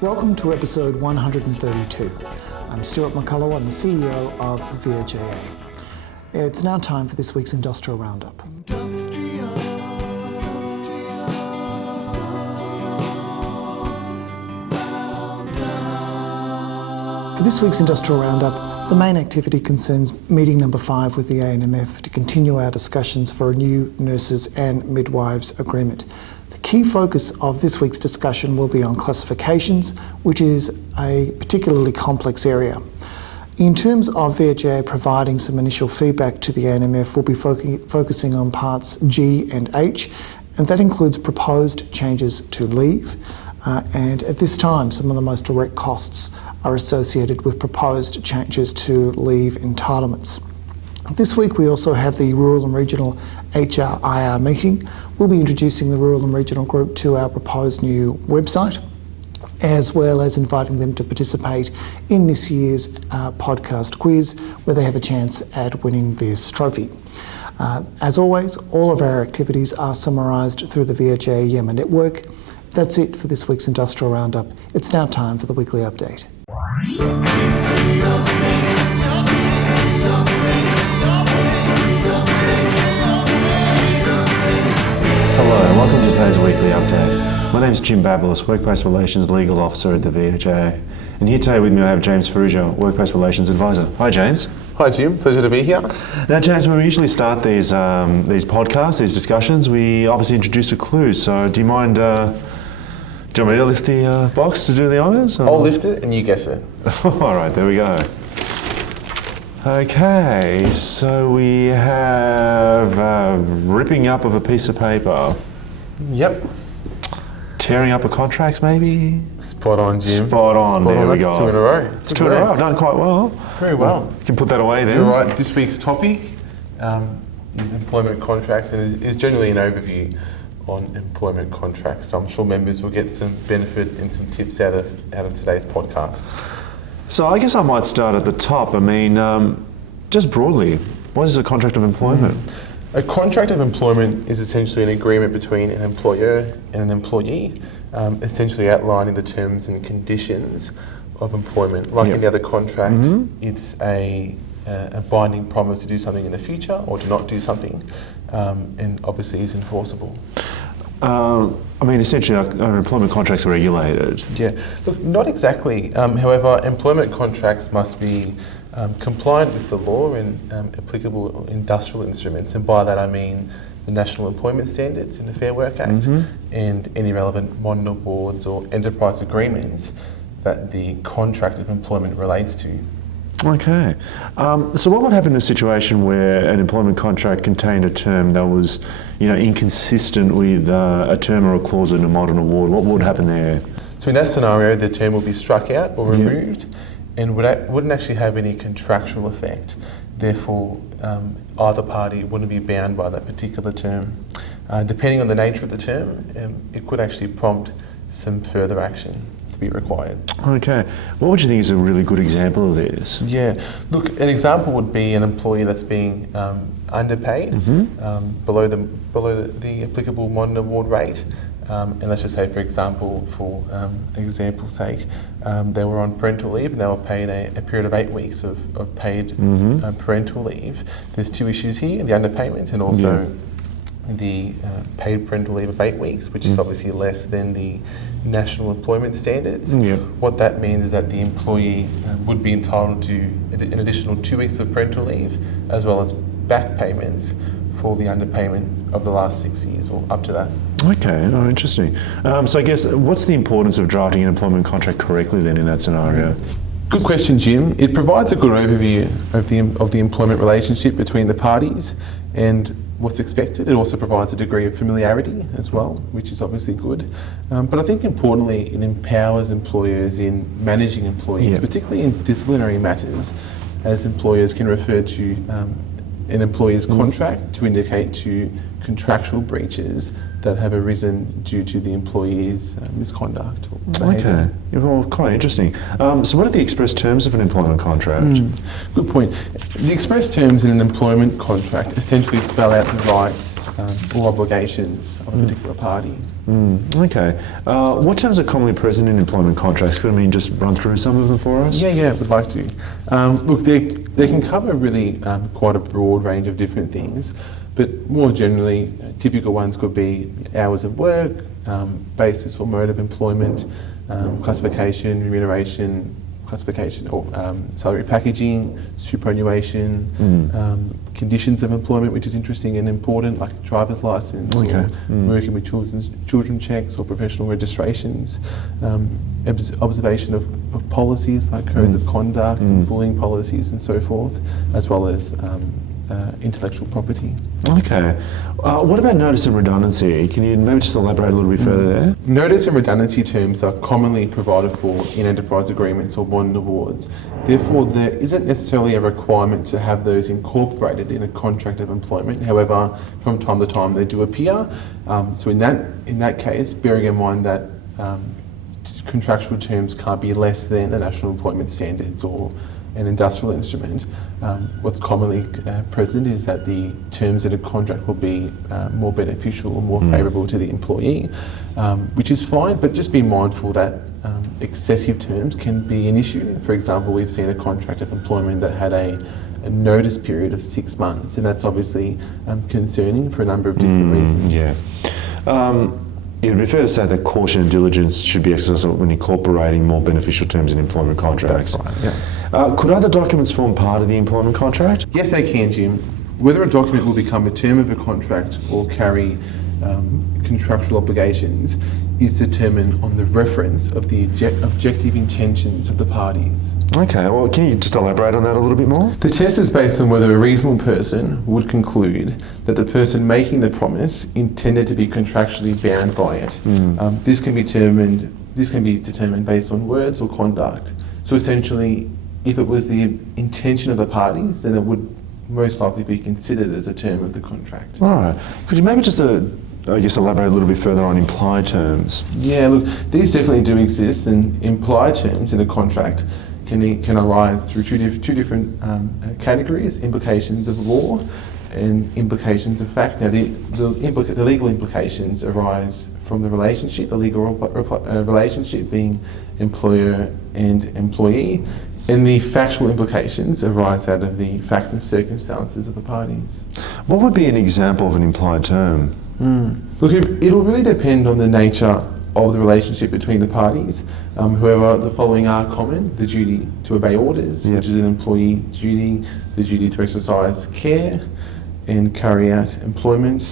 Welcome to episode 132. I'm Stuart McCullough, I'm the CEO of VHIA. It's now time for this week's Industrial Roundup. For this week's Industrial Roundup, the main activity concerns meeting number 5 with the ANMF to continue our discussions for a new nurses and midwives agreement. The key focus of this week's discussion will be on classifications, which is a particularly complex area. In terms of VHIA providing some initial feedback to the ANMF, we'll be focusing on parts G and H, and that includes proposed changes to leave. And at this time, some of the most direct costs are associated with proposed changes to leave entitlements. This week we also have the Rural and Regional HRIR meeting. We'll be introducing the Rural and Regional Group to our proposed new website, as well as inviting them to participate in this year's podcast quiz, where they have a chance at winning this trophy. As always, all of our activities are summarised through the VHIA Yammer network. That's it for this week's Industrial Roundup. It's now time for the weekly update. Hello and welcome to today's weekly update. My name is Jim Babalis, Workplace Relations Legal Officer at the VHIA. And here today with me I have James Farrugia, Workplace Relations Advisor. Hi James. Hi Jim, pleasure to be here. Now James, when we usually start these podcasts, these discussions, we obviously introduce a clue. So do you mind, do you want me to lift the box to do the honours? I'll lift it and you guess it. All right, there we go. Okay, so we have ripping up of a piece of paper. Yep. Tearing up a contract, maybe? Spot on, Jim. Spot on, there we go. That's 2 in a row. It's 2 in a row, I've done quite well. Very well. You can put that away then. You're right, this week's topic is employment contracts, and is generally an overview on employment contracts. So I'm sure members will get some benefit and some tips out of today's podcast. So I guess I might start at the top. I mean, just broadly, what is a contract of employment? A contract of employment is essentially an agreement between an employer and an employee, essentially outlining the terms and conditions of employment. Like any other contract, it's a binding promise to do something in the future or to not do something, and obviously is enforceable. I mean, essentially, our employment contracts are regulated. Yeah, look, not exactly. However, employment contracts must be compliant with the law and applicable industrial instruments, and by that I mean the National Employment Standards in the Fair Work Act and any relevant modern awards or enterprise agreements that the contract of employment relates to. Okay. So what would happen in a situation where an employment contract contained a term that was, inconsistent with a term or a clause in a modern award? What would happen there? So in that scenario, the term will be struck out or removed and wouldn't actually have any contractual effect. Therefore, either party wouldn't be bound by that particular term. Depending on the nature of the term, it could actually prompt some further action to be required. Okay. What would you think is a really good example of this? Yeah. Look, an example would be an employee that's being underpaid below the applicable modern award rate. And let's just say, for example, for example's sake, they were on parental leave and they were paid a period of 8 weeks of paid parental leave. There's 2 issues here, the underpayment and also the paid parental leave of 8 weeks, which is obviously less than the National Employment Standards. What that means is that the employee would be entitled to an additional 2 weeks of parental leave, as well as back payments for the underpayment of the last 6 years or up to that. Okay, interesting. So I guess, what's the importance of drafting an employment contract correctly then in that scenario? Good question, Jim. It provides a good overview of the employment relationship between the parties and what's expected. It also provides a degree of familiarity as well, which is obviously good. But I think importantly, it empowers employers in managing employees, particularly in disciplinary matters, as employers can refer to an employer's contract to indicate to contractual breaches that have arisen due to the employee's misconduct or behaviour. Okay, well, quite interesting. So what are the express terms of an employment contract? Good point. The express terms in an employment contract essentially spell out the rights or obligations of a particular party. Okay. What terms are commonly present in employment contracts? Could I just run through some of them for us? Yeah, would like to. Look, they can cover really quite a broad range of different things, but more generally, typical ones could be hours of work, basis or mode of employment, classification, remuneration, classification or salary packaging, superannuation, conditions of employment, which is interesting and important, like driver's license, or working with children checks or professional registrations, observation of policies like codes of conduct, bullying policies and so forth, as well as intellectual property. Okay. What about notice and redundancy? Can you maybe just elaborate a little bit further there? Notice and redundancy terms are commonly provided for in enterprise agreements or bond awards. Therefore, there isn't necessarily a requirement to have those incorporated in a contract of employment. However, from time to time they do appear. So in that case, bearing in mind that contractual terms can't be less than the National Employment Standards or an industrial instrument, what's commonly present is that the terms in a contract will be more beneficial or more favourable to the employee, which is fine, but just be mindful that excessive terms can be an issue. For example, we've seen a contract of employment that had a notice period of 6 months, and that's obviously concerning for a number of different reasons. Yeah. It would be fair to say that caution and diligence should be exercised when incorporating more beneficial terms in employment contracts. That's right, yeah. Could other documents form part of the employment contract? Yes, they can, Jim. Whether a document will become a term of a contract or carry contractual obligations is determined on the reference of the objective intentions of the parties. Okay, well, can you just elaborate on that a little bit more? The test is based on whether a reasonable person would conclude that the person making the promise intended to be contractually bound by it. This can be determined based on words or conduct. So essentially, if it was the intention of the parties, then it would most likely be considered as a term of the contract. All right. Could you maybe just, elaborate a little bit further on implied terms? Yeah, look, these definitely do exist, and implied terms in a contract can arise through two different categories: implications of law and implications of fact. Now, the legal implications arise from the relationship, the legal relationship being employer and employee, and the factual implications arise out of the facts and circumstances of the parties. What would be an example of an implied term? Look, it'll really depend on the nature of the relationship between the parties. However, the following are common: the duty to obey orders, which is an employee duty, the duty to exercise care and carry out employment,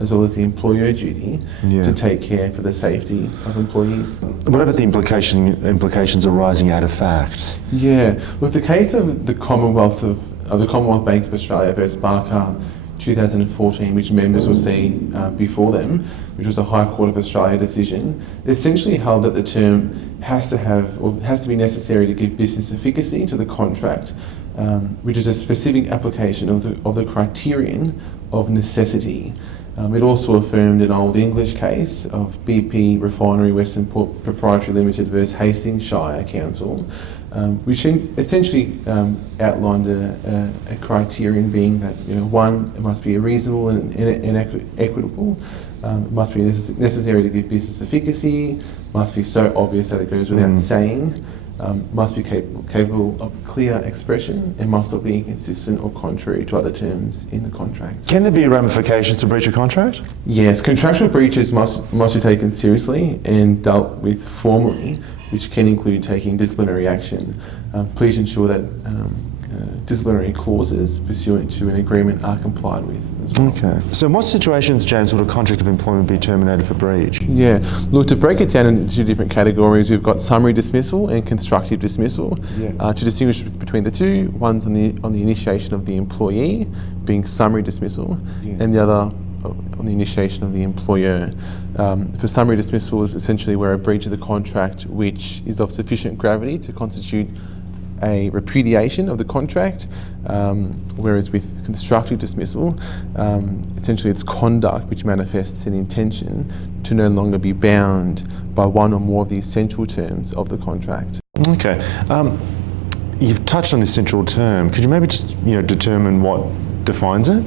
as well as the employer duty to take care for the safety of employees. What about the implications arising out of fact? Yeah, look, the case of the Commonwealth Bank of Australia versus Barker 2014, which members will see before them, which was a High Court of Australia decision, essentially held that the term has to be necessary to give business efficacy to the contract, which is a specific application of the criterion of necessity. It also affirmed an Old English case of BP Refinery Western Port Proprietary Limited versus Hastings Shire Council, which essentially outlined a criterion being that, one, it must be reasonable and equitable, it must be necessary to give business efficacy, must be so obvious that it goes without saying, must be capable of clear expression, and must not be inconsistent or contrary to other terms in the contract. Can there be ramifications to breach of contract? Yes, contractual breaches must be taken seriously and dealt with formally, which can include taking disciplinary action. Please ensure that disciplinary clauses pursuant to an agreement are complied with as well. Okay. So in what situations, James, would a contract of employment be terminated for breach? Yeah, look, to break it down into two different categories, we've got summary dismissal and constructive dismissal. To distinguish between the two, one's on the initiation of the employee, being summary dismissal, and the other on the initiation of the employer. For summary dismissal is essentially where a breach of the contract which is of sufficient gravity to constitute a repudiation of the contract, whereas with constructive dismissal, essentially it's conduct which manifests an intention to no longer be bound by one or more of the essential terms of the contract. Okay. You've touched on the essential term. Could you maybe just determine what defines it?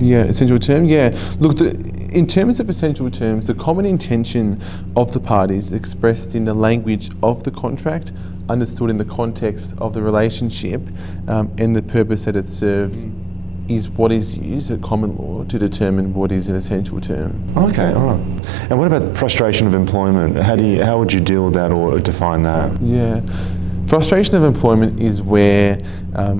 Yeah, essential term. Yeah, look, in terms of essential terms, the common intention of the parties expressed in the language of the contract, understood in the context of the relationship, and the purpose that it served, is what is used at common law to determine what is an essential term. Okay, all right. And what about frustration of employment? How would you deal with that or define that? Yeah. Frustration of employment is where,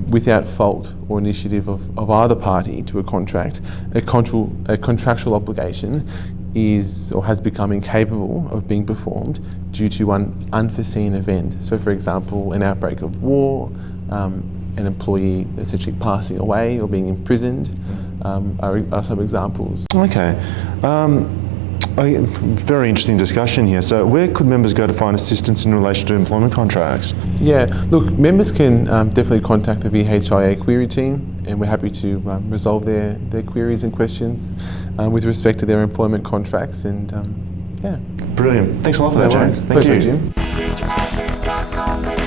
without fault or initiative of either party to a contract, a contractual obligation is or has become incapable of being performed due to an unforeseen event. So, for example, an outbreak of war, an employee essentially passing away or being imprisoned are some examples. Okay. Very interesting discussion here. So where could members go to find assistance in relation to employment contracts? Yeah, look, members can definitely contact the VHIA query team, and we're happy to resolve their queries and questions with respect to their employment contracts. And yeah. Brilliant. Thanks a lot for that, James. Thank Pleasure, you. Jim. VHIA.com.